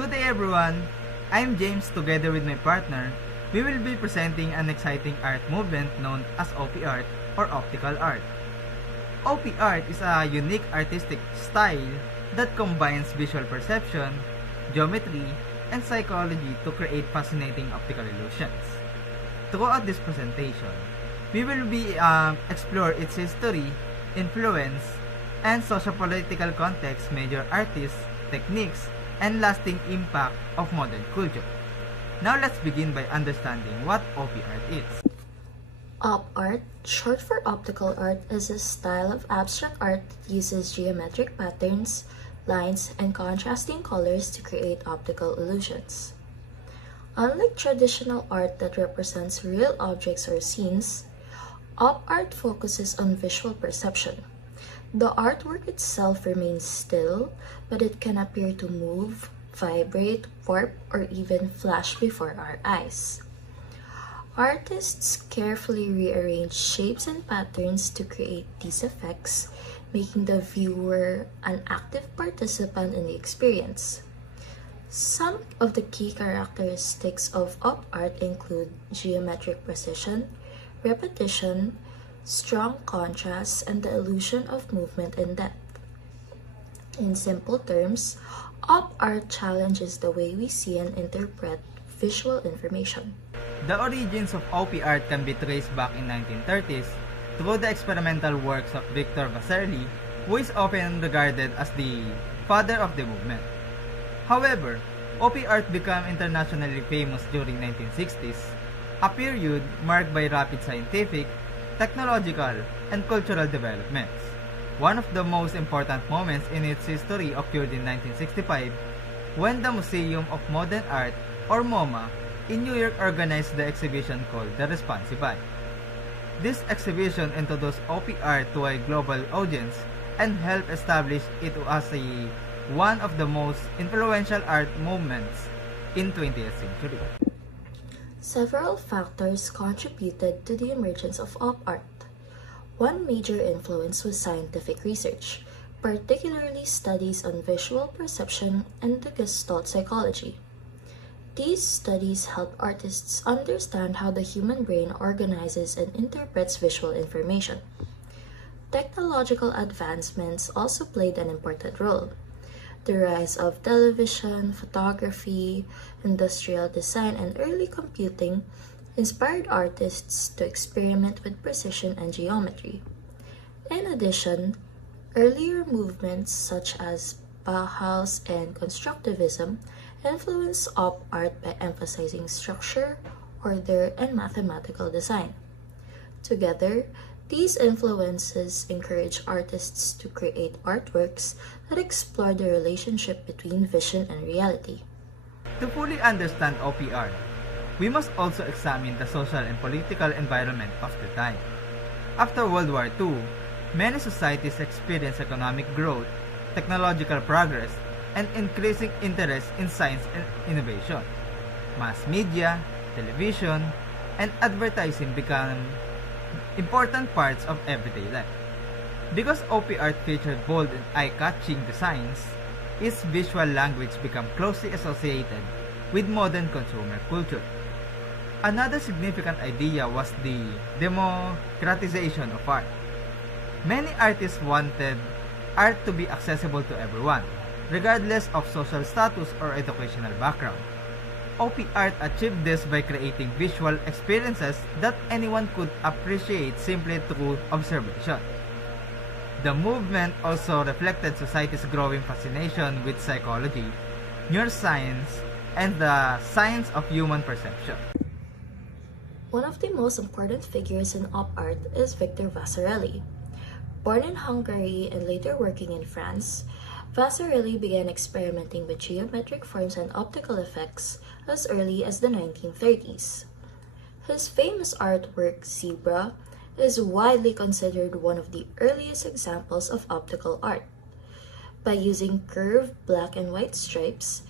Good day everyone! I'm James together with my partner. We will be presenting an exciting art movement known as OP art or optical art. OP art is a unique artistic style that combines visual perception, geometry, and psychology to create fascinating optical illusions. Throughout this presentation, we will be explore its history, influence, and socio-political context, major artists, techniques, and lasting impact of modern culture. Now let's begin by understanding what OP art is. Op art, short for optical art, is a style of abstract art that uses geometric patterns, lines, and contrasting colors to create optical illusions. Unlike traditional art that represents real objects or scenes, op art focuses on visual perception. The artwork itself remains still, but it can appear to move, vibrate, warp, or even flash before our eyes. Artists carefully rearrange shapes and patterns to create these effects, making the viewer an active participant in the experience. Some of the key characteristics of op art include geometric precision, repetition, strong contrast, and the illusion of movement and depth. In simple terms, op art challenges the way we see and interpret visual information. The origins of OP art can be traced back in 1930s through the experimental works of Victor Vasarely, who is often regarded as the father of the movement. However, OP art became internationally famous during 1960s, a period marked by rapid scientific, technological, and cultural developments. One of the most important moments in its history occurred in 1965 when the Museum of Modern Art, or MoMA, in New York organized the exhibition called The Responsive. This exhibition introduced OP art to a global audience and helped establish it as one of the most influential art movements in 20th century. Several factors contributed to the emergence of op art. One major influence was scientific research, particularly studies on visual perception and the Gestalt psychology. These studies help artists understand how the human brain organizes and interprets visual information. Technological advancements also played an important role. The rise of television, photography, industrial design, and early computing inspired artists to experiment with precision and geometry. In addition, earlier movements such as Bauhaus and Constructivism influenced op art by emphasizing structure, order, and mathematical design. Together, these influences encourage artists to create artworks that explore the relationship between vision and reality. To fully understand OP art, we must also examine the social and political environment of the time. After World War II, many societies experienced economic growth, technological progress, and increasing interest in science and innovation. Mass media, television, and advertising became important parts of everyday life. Because OP art featured bold and eye-catching designs, its visual language became closely associated with modern consumer culture. Another significant idea was the democratization of art. Many artists wanted art to be accessible to everyone, regardless of social status or educational background. OP art achieved this by creating visual experiences that anyone could appreciate simply through observation. The movement also reflected society's growing fascination with psychology, neuroscience, and the science of human perception. One of the most important figures in op art is Victor Vasarely. Born in Hungary and later working in France, Vasarely began experimenting with geometric forms and optical effects as early as the 1930s. His famous artwork, Zebra, is widely considered one of the earliest examples of optical art. By using curved black and white stripes,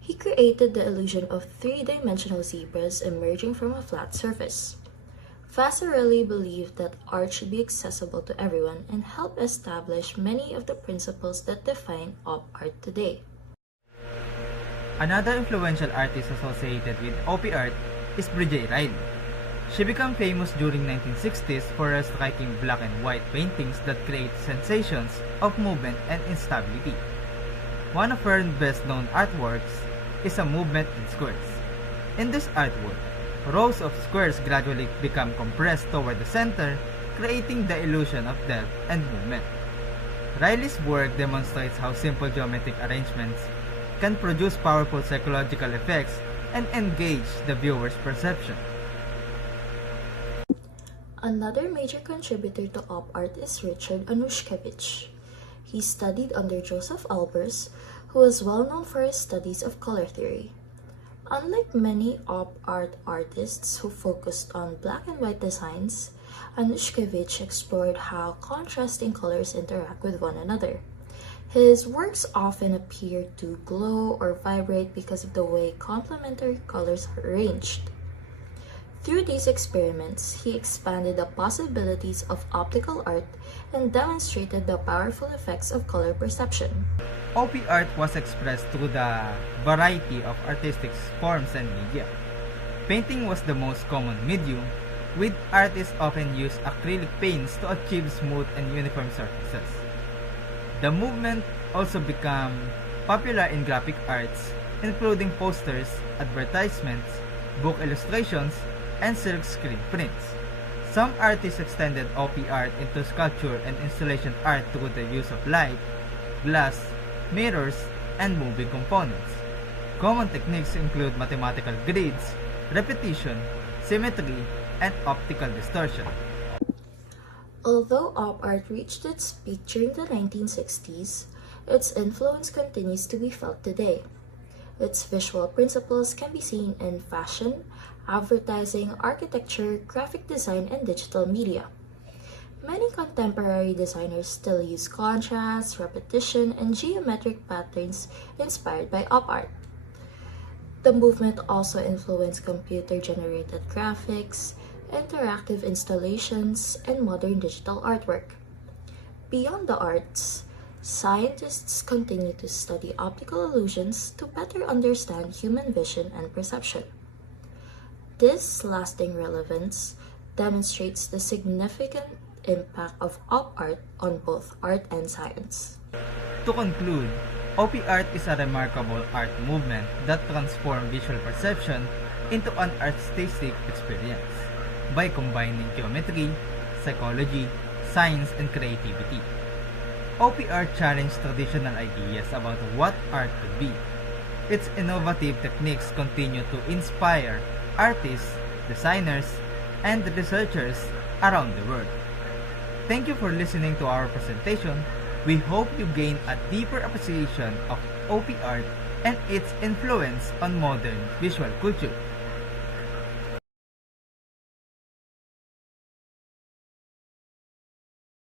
he created the illusion of three-dimensional zebras emerging from a flat surface. Vasarely believed that art should be accessible to everyone and helped establish many of the principles that define op art today. Another influential artist associated with OP art is Bridget Riley. She became famous during 1960s for her striking black and white paintings that create sensations of movement and instability. One of her best-known artworks is a movement in squares. In this artwork, rows of squares gradually become compressed toward the center, creating the illusion of depth and movement. Riley's work demonstrates how simple geometric arrangements can produce powerful psychological effects and engage the viewer's perception. Another major contributor to op art is Richard Anushkevich. He studied under Joseph Albers, who was well known for his studies of color theory. Unlike many op art artists who focused on black and white designs, Anushkevich explored how contrasting colors interact with one another. His works often appear to glow or vibrate because of the way complementary colors are arranged. Through these experiments, he expanded the possibilities of optical art and demonstrated the powerful effects of color perception. OP art was expressed through the variety of artistic forms and media. Painting was the most common medium, with artists often use acrylic paints to achieve smooth and uniform surfaces. The movement also became popular in graphic arts, including posters, advertisements, book illustrations, and silk screen prints. Some artists extended OP art into sculpture and installation art through the use of light, glass, mirrors, and moving components. Common techniques include mathematical grids, repetition, symmetry, and optical distortion. Although op art reached its peak during the 1960s, its influence continues to be felt today. Its visual principles can be seen in fashion, advertising, architecture, graphic design, and digital media. Many contemporary designers still use contrast, repetition, and geometric patterns inspired by op art. The movement also influenced computer-generated graphics, interactive installations, and modern digital artwork. Beyond the arts, scientists continue to study optical illusions to better understand human vision and perception. This lasting relevance demonstrates the significant impact of op art on both art and science. To conclude, OP art is a remarkable art movement that transforms visual perception into an artistic experience by combining geometry, psychology, science, and creativity. OP art challenged traditional ideas about what art could be. Its innovative techniques continue to inspire artists, designers, and researchers around the world. Thank you for listening to our presentation. We hope you gain a deeper appreciation of OP art and its influence on modern visual culture.